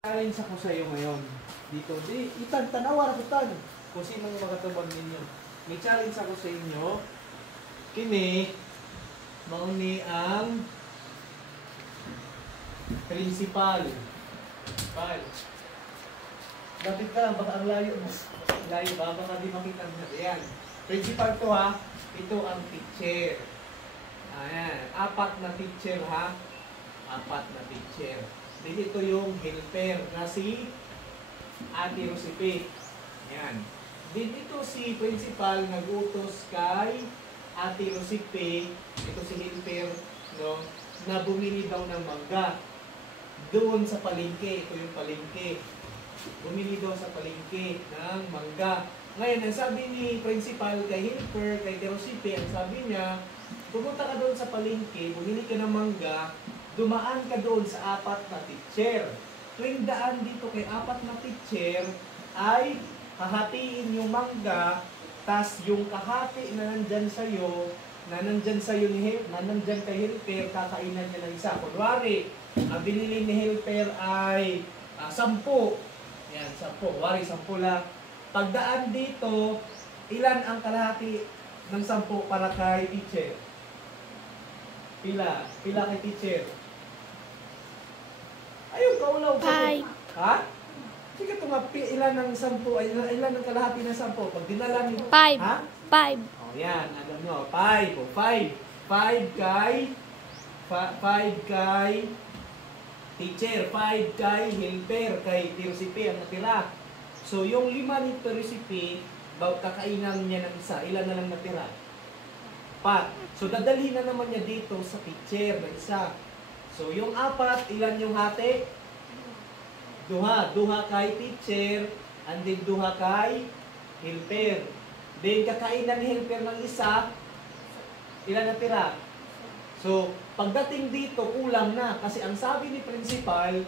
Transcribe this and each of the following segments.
Challenge ako sa iyo ngayon. Dito, tanawa na kutan. Kung sinong magatumag ninyo. May challenge ako sa inyo. Kini, mauni ang principal. Dapat ka lang, baka ang layo mo. Layo ba? Baka di makita mo. Ayan. Principal to ha. Ito ang teacher. Ayan. 4 na teacher ha. 4 na teacher. Then ito yung helper na si Ate Rosipe. Ayan. Then ito si principal nag-utos kay Ate Rosipe. Ito si helper, no, na bumili daw ng mangga doon sa palengke. Ito yung palengke. Bumili daw sa palengke ng mangga. Ngayon, ang sabi ni principal kay helper, kay Ate Rosipe, ang sabi niya, pumunta ka doon sa palengke, bumili ka ng mangga, dumaan ka doon sa 4 na teacher. Tuwing daan dito kay 4 na teacher ay hahatiin yung mangga, tas yung kahati na nandyan sa'yo, na nandyan kay helper, kakainan niya ng isa. Kunwari, ang binili ni helper ay 10. Yan, 10. Kunwari, 10 lang. Pagdaan dito, ilan ang kalahati ng 10 para kay teacher? Pila kay teacher? Ayun, kaulaw. 5. Ha? Sige ito nga, ilan ng 10, ilan ng kalahati ng 10? Pag dinala niyo. 5. Ha? 5. O yan, alam nyo, 5. 5 kay teacher, 5 kay helper, kay Rosipe ang natira. So, yung 5 ni Rosipe, kakainan niya ng isa, ilan na lang natira? 4. So, dadalhin na naman niya dito sa teacher na isa. So, yung 4, ilan yung hati? 2 kay teacher, and then 2 kay helper. Then, kakainan ni helper ng isa, ilan natira? So, pagdating dito, kulang na. Kasi ang sabi ni principal,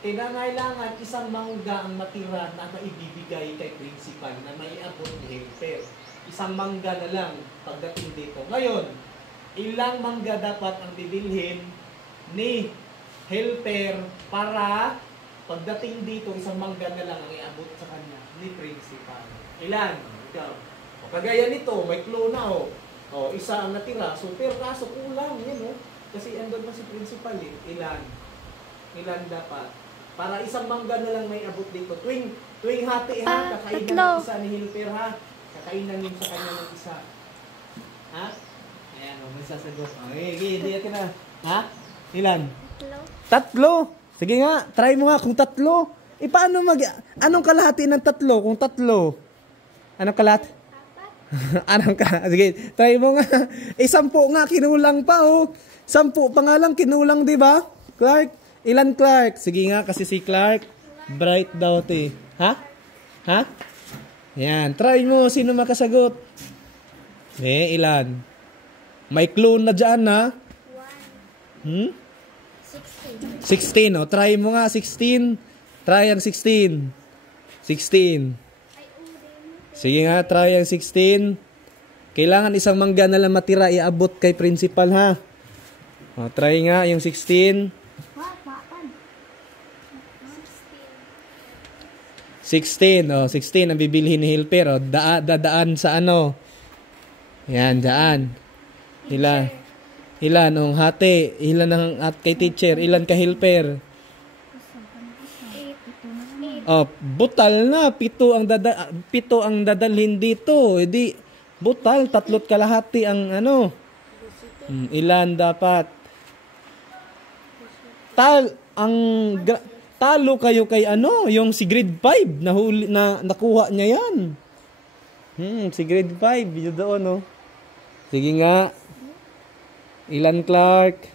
kinangailangan isang mangga ang matira na maibibigay kay principal na maiabot ni helper. Isang mangga na lang pagdating dito. Ngayon, ilang mangga dapat ang bibilhin ni helper para pagdating dito, isang mangga na lang ang iabot sa kanya ni principal. Ilan? Ikaw. O, kagaya nito, may clue na o. O, isa ang natira. So, pero kaso kulang yan o. Kasi andun pa si principal eh. Ilan dapat? Para isang mangga na lang may abot dito. Tuwing hati ha, kakainan ng isa ni helper ha. Kakainan yun sa kanya ng isa. Ha? Ayan o, may sasagot. Okay, hindi ka na. Ha? Ilan? 3. Sige nga, try mo nga kung 3. Paano anong kalahati ng 3 kung 3? Anong kalahati? 4. Sige, try mo nga. 10 nga, kinulang pa oh. 10 pa nga lang, kinulang, di ba? Clark? Ilan Clark? Sige nga, kasi si Clark, bright daw te. Ha? Ha? Yan, try mo, sino makasagot? Ilan? May clue na dyan ha? 16. O, try mo nga, 16. Try ang 16. 16. Sige nga, try ang 16. Kailangan isang mangga na lang matira, iabot kay principal ha. O, try nga yung 16. 16. O, 16 ang bibilhin ni helper. O, dadaan sa ano? Yan, daan. Ilan ang hati? Ilan ang kay teacher? Ilan ka helper? Oh, butal na. 7 ang dadalhin dito. Edi butal, 3 kalahati ang ano. Ilan dapat? Talo kayo kay ano, yung si grade 5 na nakuha niya yan. Si grade 5 yun doon no. Sige nga. Ilan Clark?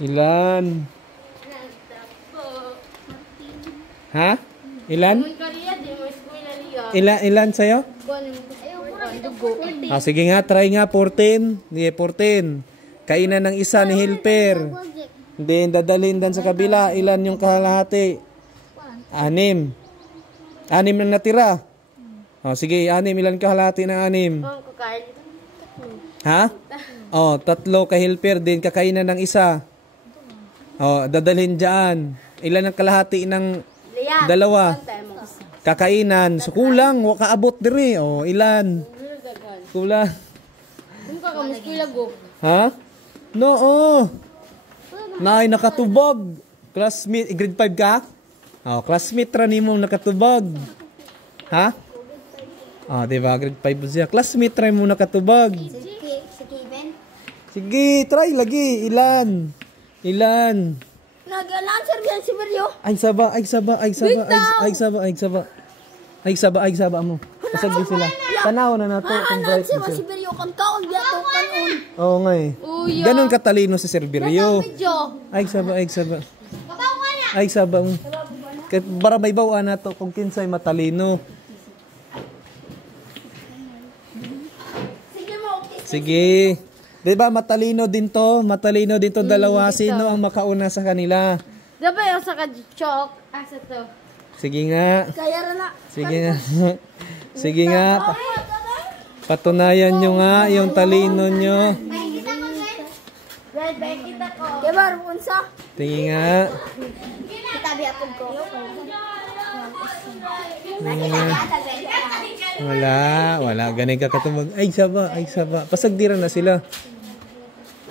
Ilan? Ha? Ilan? Ilan sa'yo? Sige nga, try nga, 14. 14. Kainan ng isa ni helper. Then, dadalhin dan sa kabila. Ilan yung kalahati? 6. 6 na natira. Oh, sige, 6. Ilan kahalati ng 6? Ang kakain. Ha? Oh, 3 kay helper din kakainan ng isa. Oh, dadalhin diyan. Ilan ang kalahati ng 2? Kakainan. So kulang, wa kaabot diri. Oh, ilan? Kulang. Kung kakamis ko lago. Ha? No, oh. Nay nakatubag. Classmate, grade 5 ka? Oh, classmate ra nimo nakatubag. Ha? Ah, diba? Grade 5 siya. Classmate try mo nakatubag. Sige, try lagi. Ilan? Nag-answer yan si Mario. Ay saba mo. Pasag din sila. Tanaw na nato kung bright sila. Si Mario kan kaon biya to kanon. Oo nga eh. Ganon katalino si Sir Birrio. Ay saba. Mo. Para may bawaan na to kung kinsay matalino. Sige. Diba matalino din to? Matalino din to dalawa. Sino ang makauna sa kanila? Diba yung sa ka-chok? Asa to? Sige nga. Kaya na. Sige nga. Patunayan nyo nga yung talino nyo. Diba unsa? Sige nga. Kitabi apod ko. Wala. Ganun ka katumag. Ay saba. Pasagdiran na sila.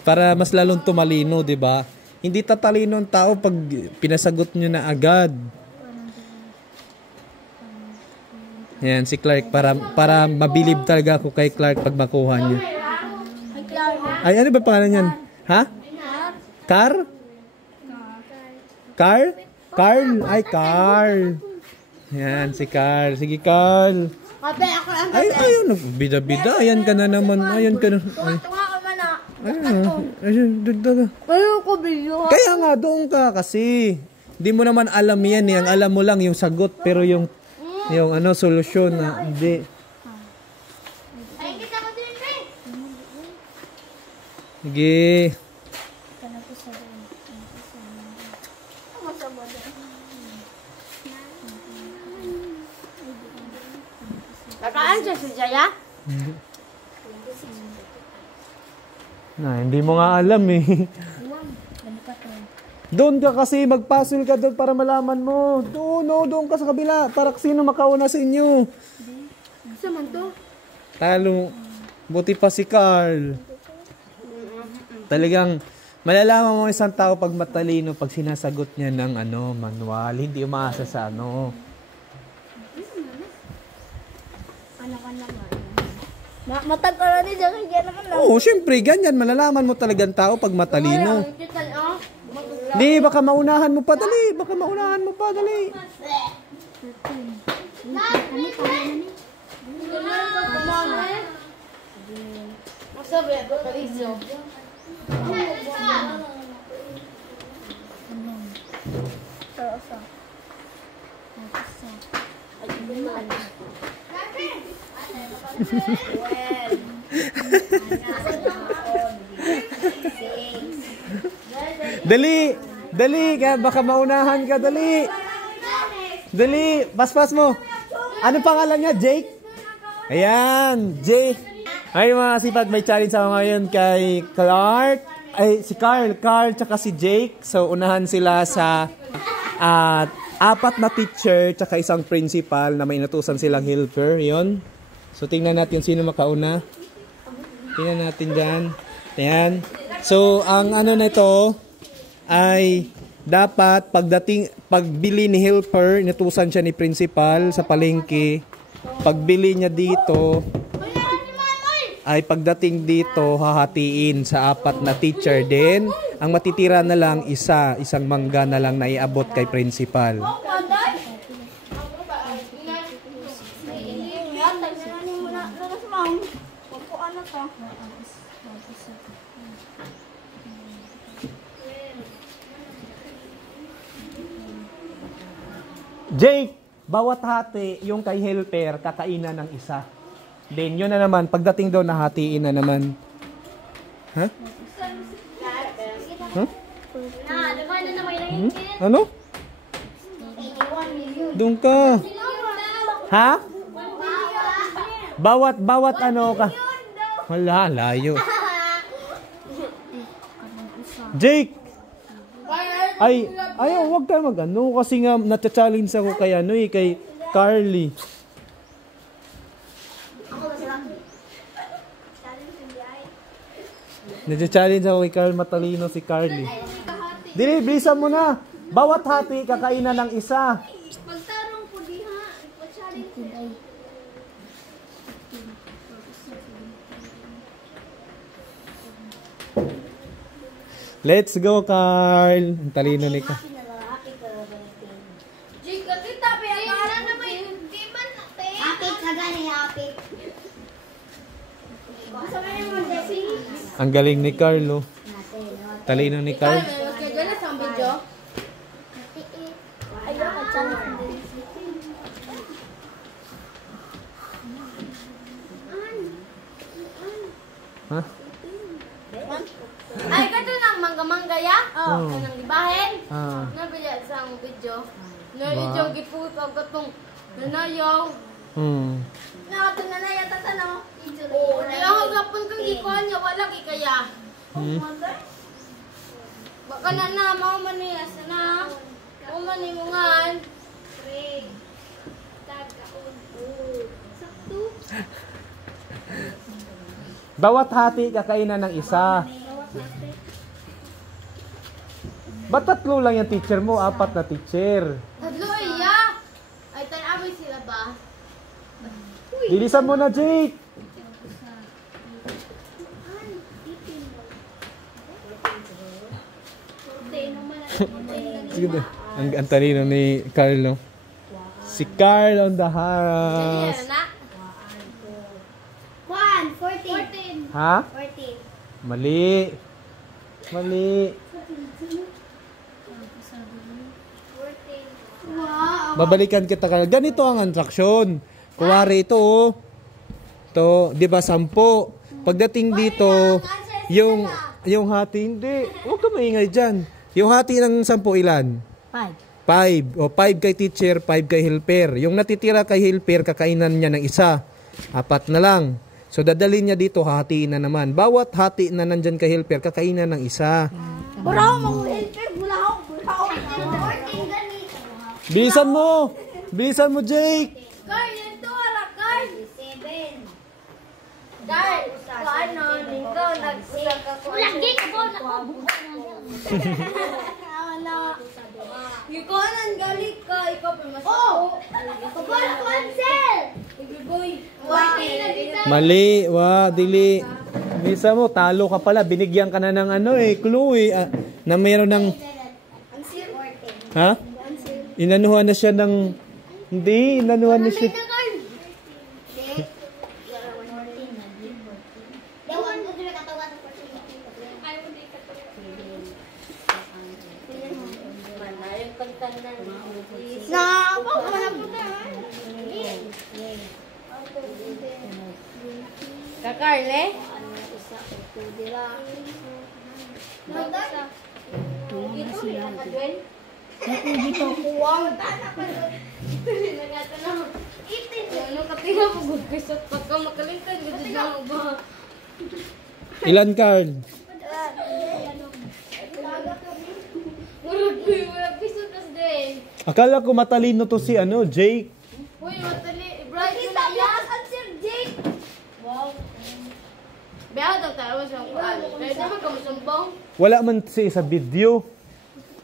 Para mas lalong tumalino, di ba? Hindi tatalino ang tao pag pinasagot nyo na agad. Yan, si Clark. Para mabilib talaga ako kay Clark pag makuha niya. Ay, ano ba pangalan yan? Ha? Carl? Ay, Carl. Yan, si Carl. Sige, Carl. Ay, ayun. Bida-bida. Ayan ka na naman. Ayun. Kaya nga, doon ka kasi. Hindi mo naman alam yan eh. Ang alam mo lang yung sagot. Pero yung solusyon na hindi. Sige. Naka-answer si Jaya? Hindi mo nga alam eh. Doon ka kasi, mag-puzzle ka doon para malaman mo. Doon ka sa kabila. Para sino makauna sa inyo. Saan to? Talo. Buti pa si Carl. Talagang, malalaman mo isang tao pag matalino, pag sinasagot niya ng manual. Hindi umaasa sa Matag ka na din dyan. Oo, syempre, ganyan. Malalaman mo talagang tao pag matalino. Di, baka maunahan mo pa, dali. Magsabi ako, Talisyo. Dali, baka maunahan ka, dali, paspas mo. Ano pangalan niya, Jake? Ayan, Jake. Ay mga sipag, may challenge ako ngayon kay Clark. Ay, si Carl, tsaka si Jake. So, unahan sila sa 4 na teacher, tsaka isang principal na may inutusan silang helper. Yun. So, tingnan natin sino makauna. Tingnan natin dyan. Ayan. So, ang na ito ay dapat pagbili ni helper, inutusan siya ni principal sa palengke. Pagbili niya dito, ay pagdating dito, hahatiin sa 4 na teacher din. Ang matitira na lang isang mangga na lang na iabot kay principal. Jake, bawat hati yung kay helper, kakainan ng isa. Then, yun na naman, pagdating doon, nahatiin na naman. Ha? Huh? Ano? Doon ka. Ha? Bawat ano ka. Wala, layo. Jake! Ayaw, wag ka mag-ano. Kasi nga, nata-challenge ako kay ano eh, kay Carly. Nata-challenge ako kay Carl Matalino, si Carly. Dili, bilisan mo na. Bawat hati, kakainan ng isa. Magtarong po diha. Ipachallenge po ay. Let's go, Carl. Ang talino ni Carl. Jig, kita pa yan. Para na may di man natin. Hapit ka gani, hapit. Basta kayo mo, Jessie. Ang galing ni Carl, oh. Talino ni Carl. Kaya gano'n sa video? Ayaw ka challenge. Ha? Ay, kato ng mangga-mangga ya? Oo. Kanang libahin? Ah. Nabila sa video. Video giputo katong nanayaw. Nakato nanayaw tatanaw. Oo, nilahag hapon kang gikuhan niya, wala kaya. Baka na, mau maniya sana. Mau manimungan. Sakto. Bawat hati, kakainan ng isa. Ba't tatlo lang yung teacher mo? Apat na teacher. Tatlo iya. Ay, tanawin sila ba? Bilisan mo na, Jake! Sige na. Ang talino ni Carl, no? Si Carl on the house. Juan, 14. Ha? 14. Mali. Mali. Wow. Babalikan kita, Carl. Ganito ang instruction. Kuwari ito, oh. Ito, di ba, 10. Pagdating dito, yung hati, hindi. Huwag ka maingay dyan. Yung hati ng 10 ilan? 5. O 5 kay teacher, 5 kay helper. Yung natitira kay helper, kakainan niya ng isa. 4 na lang. So dadalhin niya dito, hatiin na naman. Bawat hati na nandyan kay helper, kakainan ng isa. Buraw, mag-helper. Buraw. Bilisan mo! Bilisan mo, Jake! Carl, yan to, ala, Carl. 7. Carl, ano, nito, nag-usap ka ko. Lagi ka po, nakabuka na yan. Ano? Ikaw galit ka, ikaw pa mas ako. Kapal, cancel! Ibiboy. Mali, dili. Bisa mo, talo ka pala. Binigyan ka na ng ano eh, clue eh. Na mayroon ng... Ha? Inanuhan na siya ng... Hindi, inanuhan na siya. Kakarle? Dito kuwang. Ano katinga po good pisot pagka makalintan gud lang ba. Ilan, Carl? Murag pisot tas din. Akala ko matalino to si ano, Jake. Uy, matali. Bright na yan. Sir Jake. Wow. Beaw daw tayo sa kuan. Pwede mo kamusumbong? Wala man siya sa video.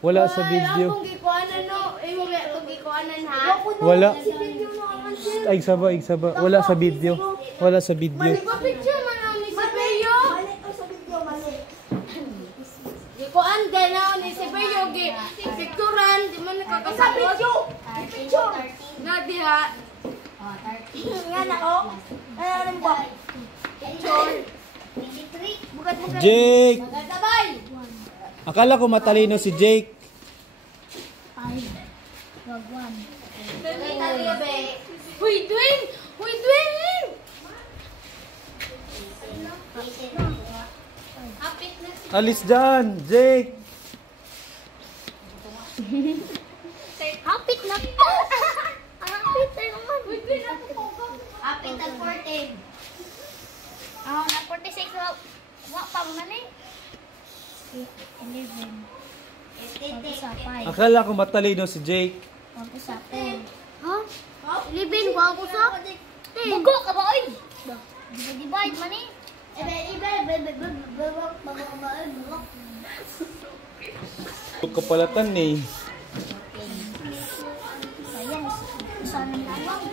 Wala sa video. Kung gikuanan no, imo ba kung gikuanan ha? Wala. Ay, saba. Wala sa video. Wala sa video. Picture man ang ni Sibeyo. Gikuan ganaw ni Sibeyo gi picturean di man nakakasabot. Picture. Na diha. Oh, 30. Nga na oh. Ano mo? Picture. 23. Jake! Magandabay. Akala ko matalino si Jake. 5. Wag 1. Huy, Dwayne! Huy, Dwayne! Alis dyan, Jake! Hapit na. Hapit na naman. Huy, Dwayne, ako po. Hapit na 14. 14. Ako na 46. Wa pa mo na ni. 11. Wapos sa 5. Akala ko matalino si Jake. Wapos sa 10. Ha? 11. Wapos sa 10. Bugo ka ba, oy? Divide man ni. Kapalatan eh. Sayang. Saan ang lawang?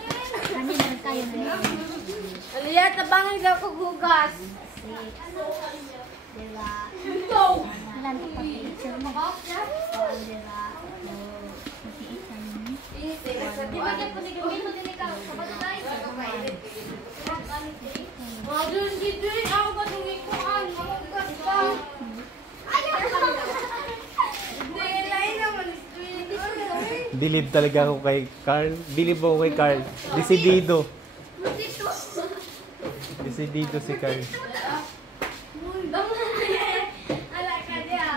Ano na tayo na? Aliyat na bangin ka kugugas. Diba? Wala na pa picture mo. Diba? Di ba kaya panigawin mo din ikaw? Kapatay? Doon dito rin ako ba tumikuan? Makugas ka. Hindi, lain naman. Believe talaga ako kay Carl. Believe ako kay Carl. Decidido. Decidido si Carl. Ala ka diya.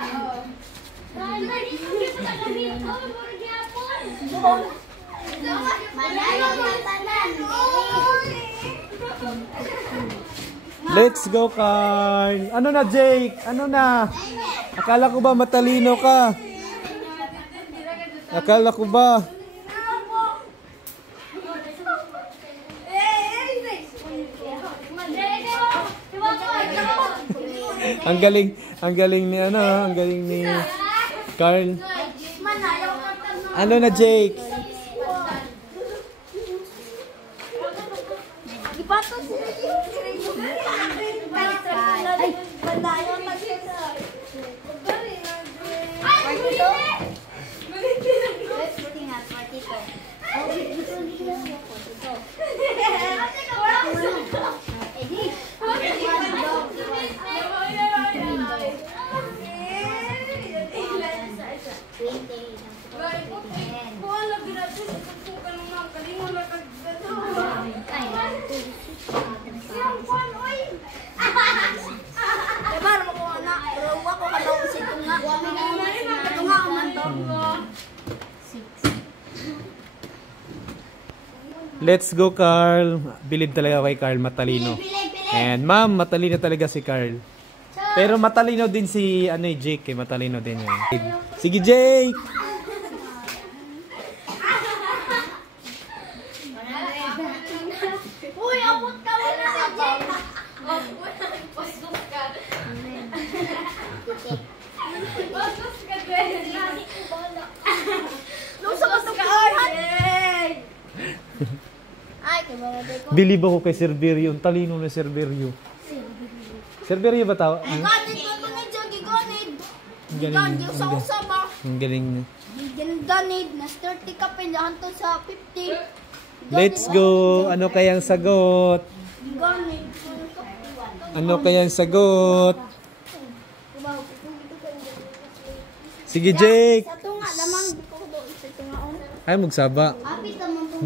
Let's go, Carl! Ano na, Jake? Ano na? Akala ko ba matalino ka? Akala ko ba? Ang galing ni ano, ang galing ni Carl. Ano na, Jake? Let's go, Carl. Believe talaga kay Carl, matalino. And ma'am, matalino talaga si Carl. Pero matalino din si Jake, matalino din yan. Sige, Jake. Uy, abot ka wala sa Jake. Pasok ka. Pasok ka din. Lusa ka sa kahan. Ay, kaya Believe ako kay Cerverio. Ang talino na Cerverio. Cerverio ba tawag? ganit ko ito ni Joggy, ganit. Ang galing. Ganit sa usaba. Ang galing niya. Ganit, na 30 ka pilahan to sa 50. Let's go. Ano kayang sagot? Ganit. Ano kayang sagot? Sige, Jake. Sa tunga, lamang ko doon sa tungaon. Ay, magsaba. Apis naman po.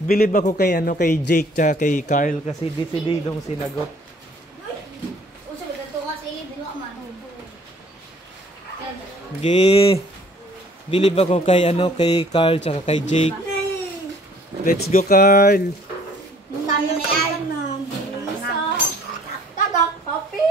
Believe ako kay kay Jake tsaka kay Carl kasi decididong sinagot. Usa ka tunga sa ili, diwa man. Sige. Believe ako kay kay Carl tsaka kay Jake. Let's go, Carl. Tayo na yan. Tagak, papi.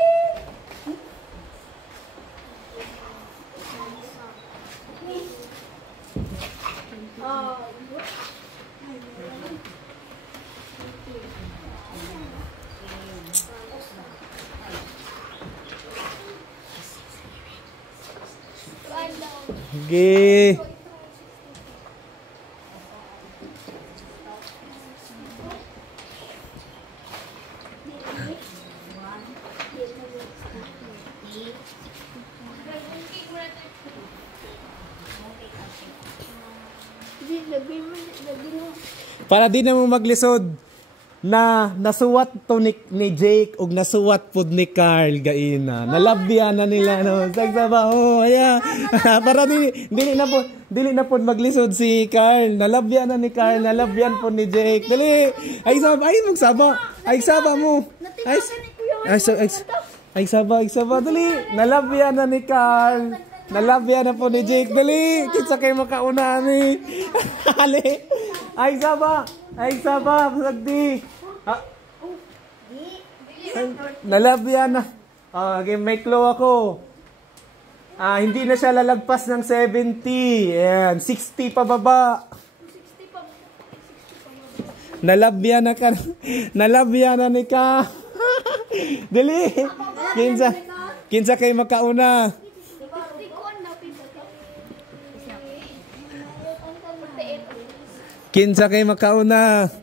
Sige. Para di na mo maglisod na nasuwat to ni Jake ug nasuwat pod ni Carl gaina. Nalabyan na nila no. Sagsaba aya. Para dili na pod maglisod si Carl. Nalabyan na ni Carl, nalabyan pod ni Jake. Dali. Ay magsaba. Ay saba mo. Ay saba dali. Nalabyan na ni Carl. Nalabyan na po ni Jake. Dali. Kitsa kayo makauna ni. Ali. Ay saba. Sagdi. Nalabyan na. Okay, may clue ako. Hindi na siya lalagpas ng 70. Ayan, 60 pababa. Nalabyan na ka. Nalabyan na ni ka. Dali. Kinsa kayo makauna. Kinsa kayo makauna.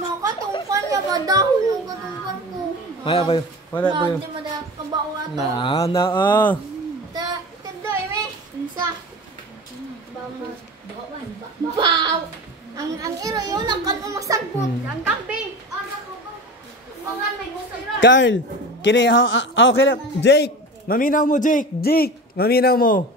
Nakatungkan niya ba? Dahon yung katungkan ko. Wala ba yun? Wala ba yun? Hindi mo na kabaong ato. Na. Tanda, eme. Isa. Wow! Ang iro yun, ang umasagot. Ang kambing. Mga may gusto iro. Carl, kini okay lang. Jake, maminaw mo Jake, maminaw mo.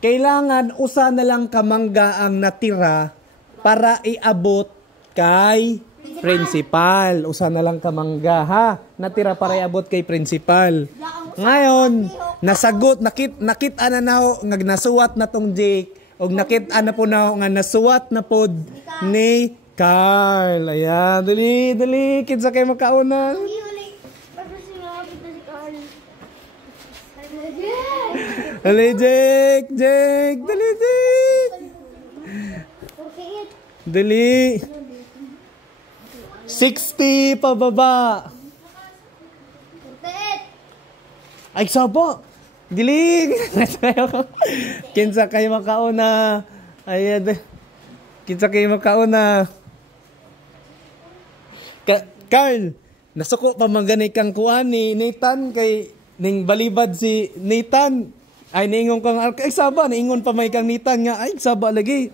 Kailangan usa na lang kamangga ang natira para iabot kay principal. Usa na lang kamangga ha. Natira para iabot kay principal. Ngayon, nasagot, nakita na na nga nasuwat na tong Jake. Og nakita na po na nga nasuwat na pod ni Carl. Ayan, dali. Kinsa kay makauna? Dali, Jake! Dali, Jake! Dali! 60 pababa! Ay, sabo! Dili! Kinsa kayo makauna? Ayan. Kinsa kayo makauna? Carl! Nasuko pa manganay kang kuan ni Nathan kay ning balibad si Nathan. Ay, niingon kang, ay saba, niingon pa may kang Nathan nga, ay saba lagi.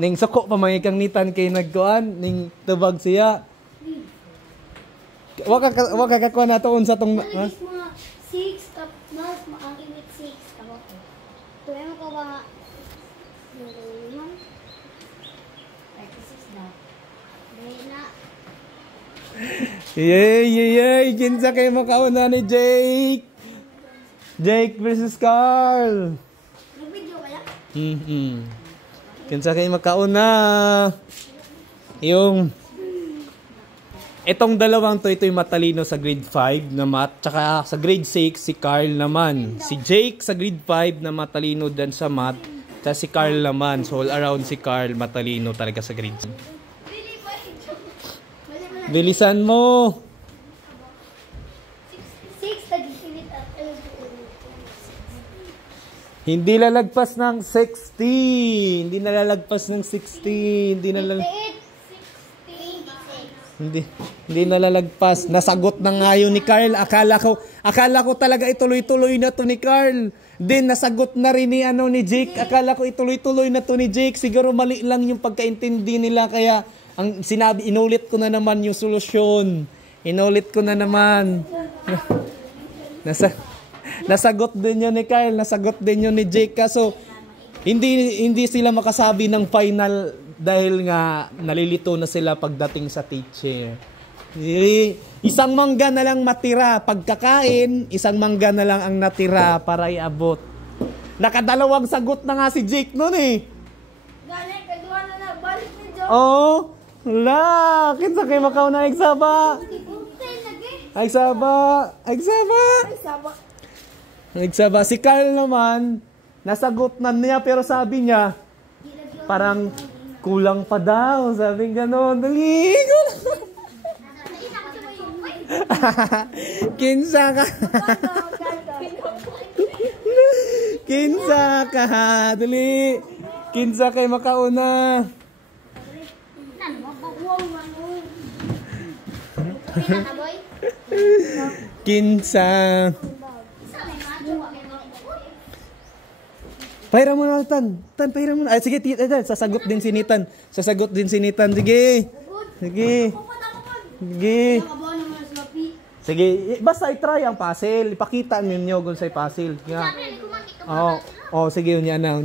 Ning suko pa may kang Nathan kay nagkuan, ning tubag siya. Waka kakuan na to sa tong... Mga 6 kap mas maakinit 6 ako. Tuwa mo ko ba? 36 na. Dahil na. Yay! Kinsa kayo makauna ni Jake? Jake versus Carl. Nag-video kaya? Kinsa kayo makauna? Itong dalawang to, ito'y matalino sa grade 5 na math. Tsaka sa grade 6, si Carl naman. Si Jake sa grade 5 na matalino din sa math. Tsaka si Carl naman. So all around si Carl matalino talaga sa grade 5. Bilisan mo! 6 nag-init at Hindi lalagpas ng 60. Hindi nalalagpas ng 60. Hindi nalalagpas. Nasagot na nga yun ni Carl. Akala ko talaga ituloy-tuloy na to ni Carl. Then nasagot na rin ni ni Jake. Akala ko ituloy-tuloy na to ni Jake. Siguro mali lang yung pagkaintindi nila kaya ang sinabi, inulit ko na naman yung solusyon. Inulit ko na naman. Nasagot din yun ni Kyle, nasagot din yun ni Jake. Kaso, hindi sila makasabi ng final dahil nga nalilito na sila pagdating sa teacher. Isang mangga na lang matira. Pagkakain, isang mangga na lang ang natira para iabot. Nakadalawang sagot na nga si Jake nun eh. Gani, kadua na na. Balik ni Joe. Oo. Wala. Kinsa kayo makauna nagsaba? Nagsaba. Si Carl naman, nasagot na niya pero sabi niya, parang kulang pa daw. Sabi gano'n. Dali. Kinsa ka. Kinsa ka. Dali. Kinsa kayo makauna. Kinsa. Pahiram mo na, Tan, pahiram mo na. Ay, sige, sasagot din si Nathan. Sige, basta i-try ang puzzle. Ipakita ninyo kung sa'y puzzle. Sige, unya na.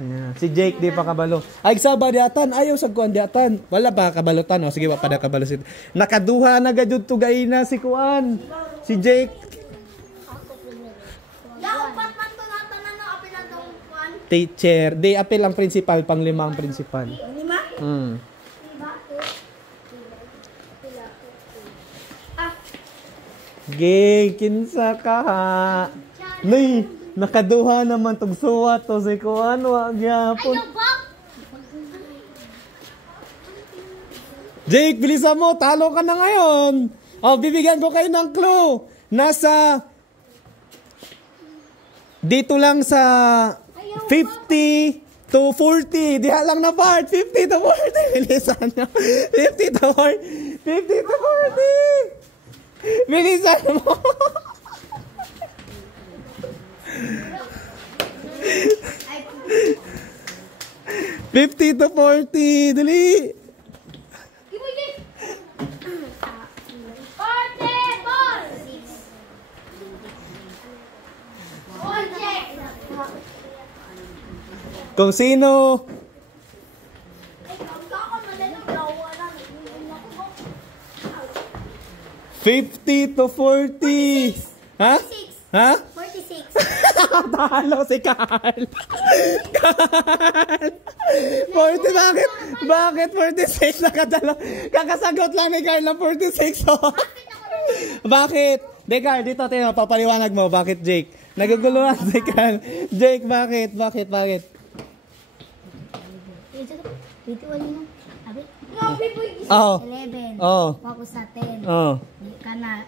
Ayan. Si Jake, di pa kabalo. Ay, saba diatan. Ayaw sa kuan diatan. Wala pa kabalotan. Sige, wala pa na kabalo. Nakaduha na gajud to gaina si kuan. Si Jake. Teacher. Di, apel ang principal. Pang-5 ang principal. Gay, kinsa ka ha? Nay, nakaduha naman tong suwat to si kuan wa gyapon. Jake, bilisan mo, talo ka na ngayon. Oh, bibigyan ko kayo ng clue. Nasa dito lang sa 50 to 40. Diha lang na part. 50 to 40. Bilisan nyo. 50 to 40. 50 to 40. Bilisan mo. $50 to 40. Dali. Kung sino $50 to 40. Ha? Ha? 46. Talo si Carl. Carl. 40 bakit? Bakit 46 nakadalo? Kakasagot lang ni Carl ng 46. Oh. Bakit? De Carl, dito tayo papaliwanag mo. Bakit Jake? Naguguluhan si Carl. Jake, bakit? Bakit? Bakit? Oh. 11. Oh. Wako sa 10. Oh. Di ka na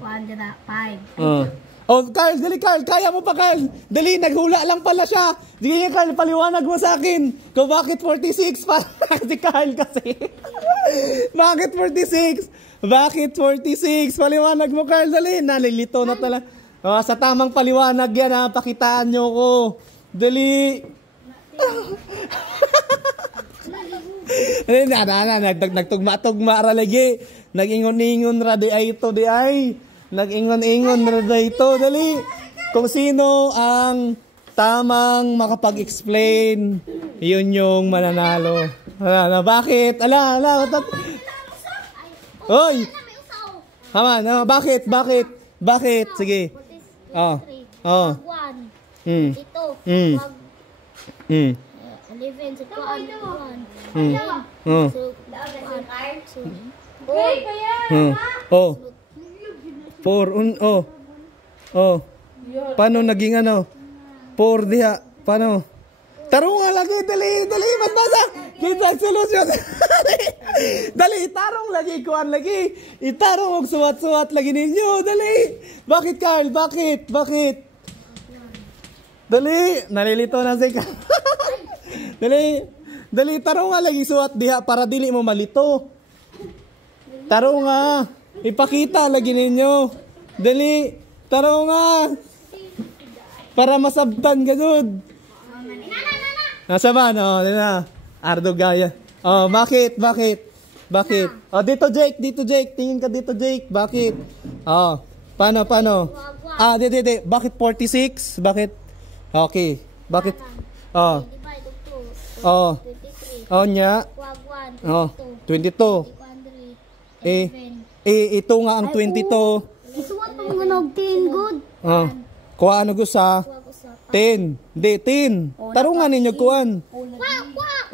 105. Oh. Oh, Carl, dali Carl, kaya mo pa Carl. Dali, naghula lang pala siya. Sige Carl, paliwanag mo sa akin. Kung bakit 46 pa si Carl kasi. Bakit 46? Bakit 46? Paliwanag mo Carl, dali. Nalilito na talaga. Oh, sa tamang paliwanag yan ha, pakitaan nyo ko. Dali. Nagtugma-tugma ra lagi. Nag-ingon-ingon ra di ay ito di ay. Nag-ingon-ingon ra di ito. Dali. Kung sino ang tamang makapag-explain, yun yung mananalo. Ala, bakit? Ala. Hoy. Haman, bakit? Bakit? Bakit? Sige. Oh. Oh. 1. Ito. 11 sa kuan. 1. So, Oh. 4. Oh. Paano naging ano? 4 diha. Paano? Tarong nga lagi. Dali. Matbasa. Kita solusyon. Dali. Tarong lagi. Kuan lagi. Itarong og suwat-suwat lagi ninyo. Dali. Bakit Carl? Bakit? Dali. Nalilito na si Carl. Dali. Tarong nga lagi suwat diha para dili mo malito. Tarong nga. Ipakita lagi ninyo. Dali. Tarong nga. Para masabtan ka dun. Nasa ba? No, na. Ardo Gaya. Oh, bakit? Oh, dito Jake. Tingin ka dito Jake. Bakit? Oh, paano? Ah, di. Bakit 46? Bakit? Okay. Bakit? Oh. Oh. Oh, nya. Oh, 22. Ito nga ang 22. Isuwat mo nga nog 10 good. Oh. Kuha ano gusa? 10. Di 10. Tarungan ninyo kuan.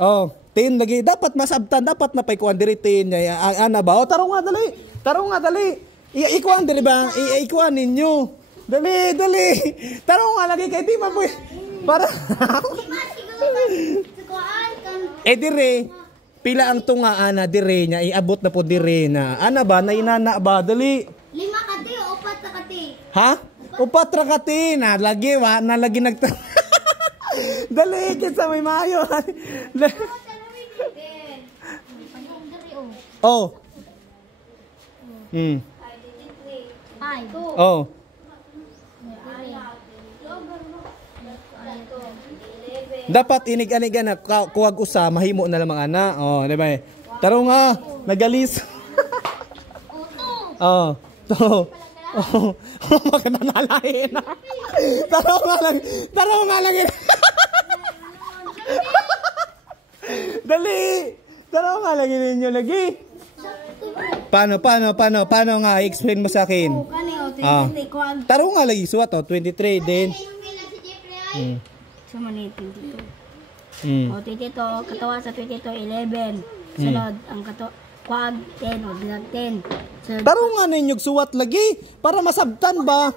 Oh, 10 lagi. Dapat masabtan, dapat napay kuan diri 10 nya. Ana ba? Oh, tarungan dali. Ikuan dili ba? Ikuan ninyo. Dali. Tarungan lagi kay di maboy. Para dire. Pila ang tunga ana dire nya iabot na po dire na. Ana ba nainana ba? Dali. 5 kati o 4 kati. Ha? Upat ra kati na lagi wa na lagi nag Dali kinsa may maayo. Oh. 5. Oh. Dapat inig-anigan na kuwag usa mahimo na lamang ana. Oh, di ba? Taro nga, nagalis. Oh. To. Oh, magkanalain. Taro nga lang. Dali. Taro nga lagi ninyo lagi. Paano nga explain mo sa akin? Taro nga lagi suwat 23 din. O 22, katawa sa 22, 11. Sunod, ang kuan 10 o bilang 10. Sunod, Tarungan ninyog suwat lagi para masabtan ba?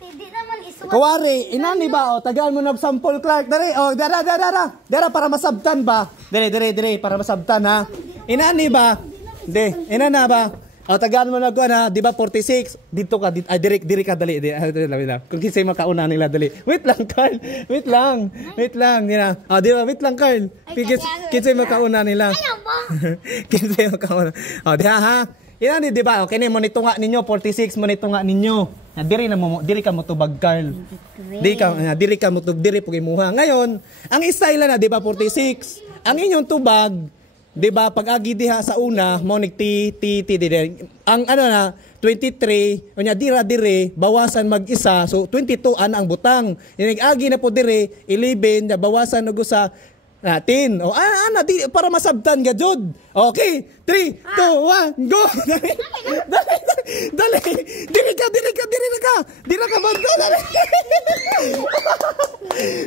Hindi naman isuwat. Kawari, inani ba? O, tagaan mo na sample, Clark. Dari, o, dara, para masabtan ba? Dari, para masabtan, ha? Inani ba? Inana ba? O, tagaan mo na ko, ha? Di ba, 46? Dito ka, diri ka, dali. Kung kisay makauna nila, dali. Wait lang, Carl. Wait lang. Nila. O, di ba, wait lang, Carl. Kisay makauna nila. Kisay makauna. O, di ha? Inani, di ba? Okay, mo nitunga ninyo, 46 mo nitunga ninyo. Diri ka mo tubag, Carl. Diri ka mo tubag, diri po imuha. Ngayon, ang style na, di ba, 46. Ang inyong tubag, di ba, pag agi diha sa una, mo ti, ang ano na, 23, o nya, dire, bawasan mag-isa, so 22 ang butang. Yung agi na po dire, 11, bawasan og usa, 10. O, para masabtan ka, Jod. Okay, 3, 2, 1, go! Dali! Dili ka! Banda, dali!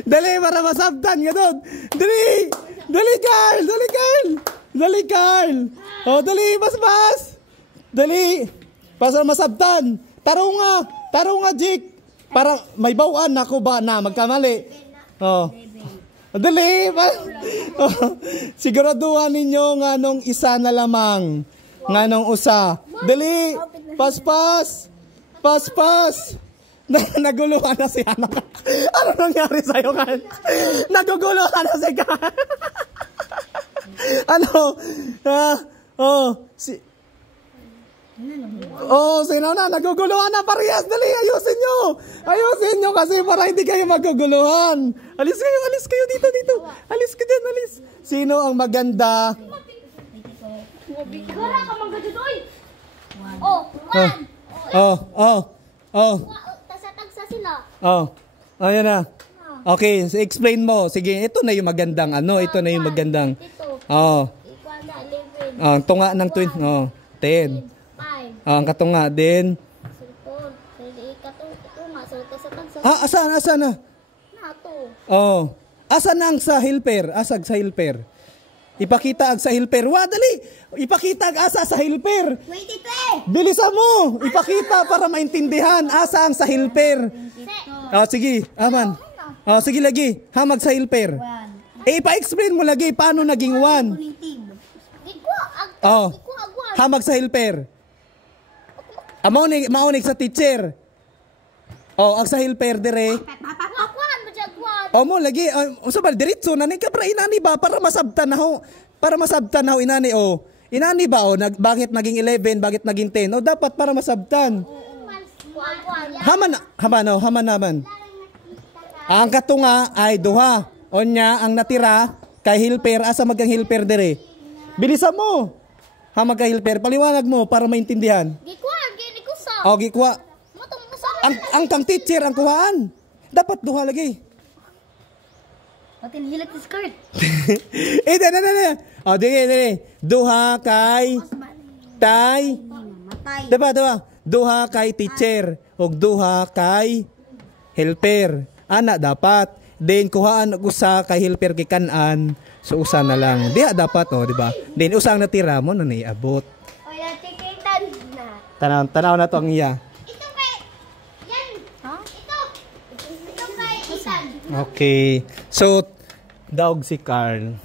Dali, para masabtan ka, Jod. Dali, Carl! O, dali, mas! Dali! Para masabtan. Taro nga, Jake. Para may bawaan ako ba na magkamali. O. Dali! Siguraduhan ninyo nga nung isa na lamang. Nga nung usa. Dali! Pas! Naguluhan na si anak. Ano nangyari sa'yo, Kan? Naguguluhan na si Kan. Sino na? Naguguluhan na, parehas. Dali, ayusin nyo kasi para hindi kayo maguguluhan. Alis kayo dito. Alis ka dyan. Sino ang maganda? Gara ka mga gadyo doy. Tasa sila. Ayan na. Okay, so explain mo. Sige, ito na yung magandang ito na yung magandang. Ikuan na 11. Tunga ng 10. 5. Ang katunga din. Sulpon. Katunga. Asa na? Nato. Asa na ang sa helper? Asag sa helper. Ipakita ag sa helper. Dali! Ipakita ag asa sa helper. 23. Bilisan mo! Ipakita para maintindihan. Asa ang sa helper. Sige. Aman. Sige lagi. Hamag sa helper. Ipa-explain mo lagi paano naging 1. Hamag sa helper. Maunig sa teacher. Ang sa helper dire. Papakuan mo jagwan. Mo lagi usabal diretso na ni kabra inani ba para masabtan na ho. Para masabtan na ho inani Inani ba bakit naging 11, bakit naging 10? Dapat para masabtan. Haman naman. Ang katunga ay duha. Onya ang natira kay helper asa magang helper dire. Bilisan mo. Hamag kay helper paliwanag mo para maintindihan. Gikuan gini ko sa. Gikuha. Motong usa. Ang kang teacher ang kuhaan. Dapat duha lagi. Pati nihilat sa skirt. Dali. Dili. Duha kay tay. Diba? Duha kay teacher. O duha kay helper. Ana dapat. Then kuhaan og usa kay helper kay kanan. So usa na lang. Diha dapat diba? Then usang natira mo na naiabot. Oy, natikitan na. Tanaw na to ang iya. Ito kay yan. Ito kay Isan. Okay. So daog si Carl.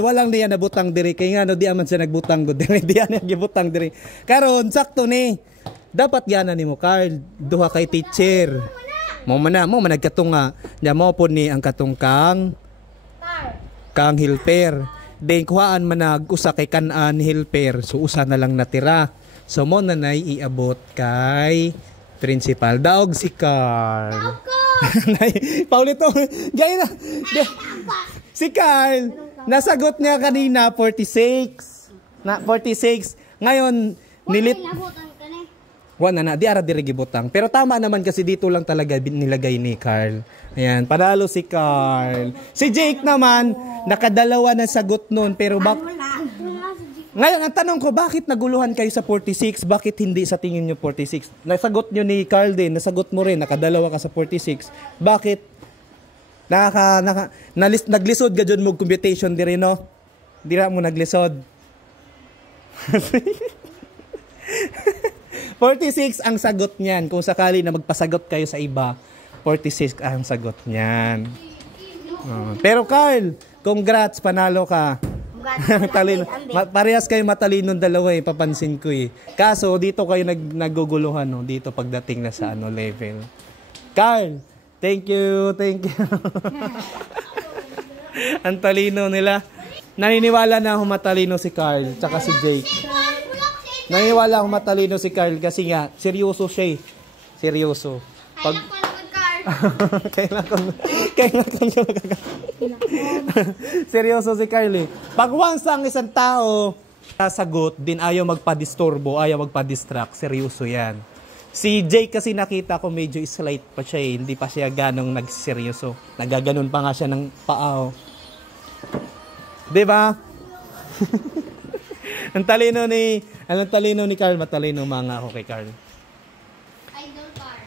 Walang diyan nabutang diri kay nga di aman siya nagbutang gud diri. Diyan nagibutang diri. Karon sakto ni. Dapat gana nimo Carl. Duha kay teacher. Mo man nagkatunga. Nya mo pod ni ang katungkang kang helper. Then kuhaan man usa kay kanan helper. So usa na lang natira. So mo na nay iabot kay principal. Daog si Carl. Paulito. Gaya na. Si Carl, nasagot niya kanina 46. 46. Ngayon, di ara diri gibutang. Pero tama naman kasi dito lang talaga nilagay ni Carl. Ayan, panalo si Carl. Si Jake naman, nakadalawa na sagot nun. Pero ngayon, ang tanong ko, bakit naguluhan kayo sa 46? Bakit hindi sa tingin nyo 46? Nasagot nyo ni Carl din, nasagot mo rin, nakadalawa ka sa 46. Bakit Naglisod ka dyan mo computation di rin, no? Di ra mo naglisod. 46 ang sagot niyan. Kung sakali na magpasagot kayo sa iba, 46 ang sagot niyan. Pero Carl, congrats, panalo ka. Talino. Parehas kayo matalinong dalawa eh, papansin ko eh. Kaso dito kayo naguguluhan, no? Dito pagdating na sa level. Carl, thank you. Ang talino nila. Naniniwala na ako matalino si Carl, tsaka si Jake. Naniniwala ako matalino si Carl kasi nga, seryoso siya eh. Seryoso. Kailangan seryoso si Carl eh. Pag once ang isang tao sasagot, din ayaw magpa-disturbo, ayaw magpa-distract, seryoso yan. Si Jake kasi nakita ko medyo slight pa siya eh. Hindi pa siya ganong nagseryoso. Nagaganon pa nga siya ng paa. Diba? Ang talino ni Carl, matalino mga ako kay Carl. Idol Carl.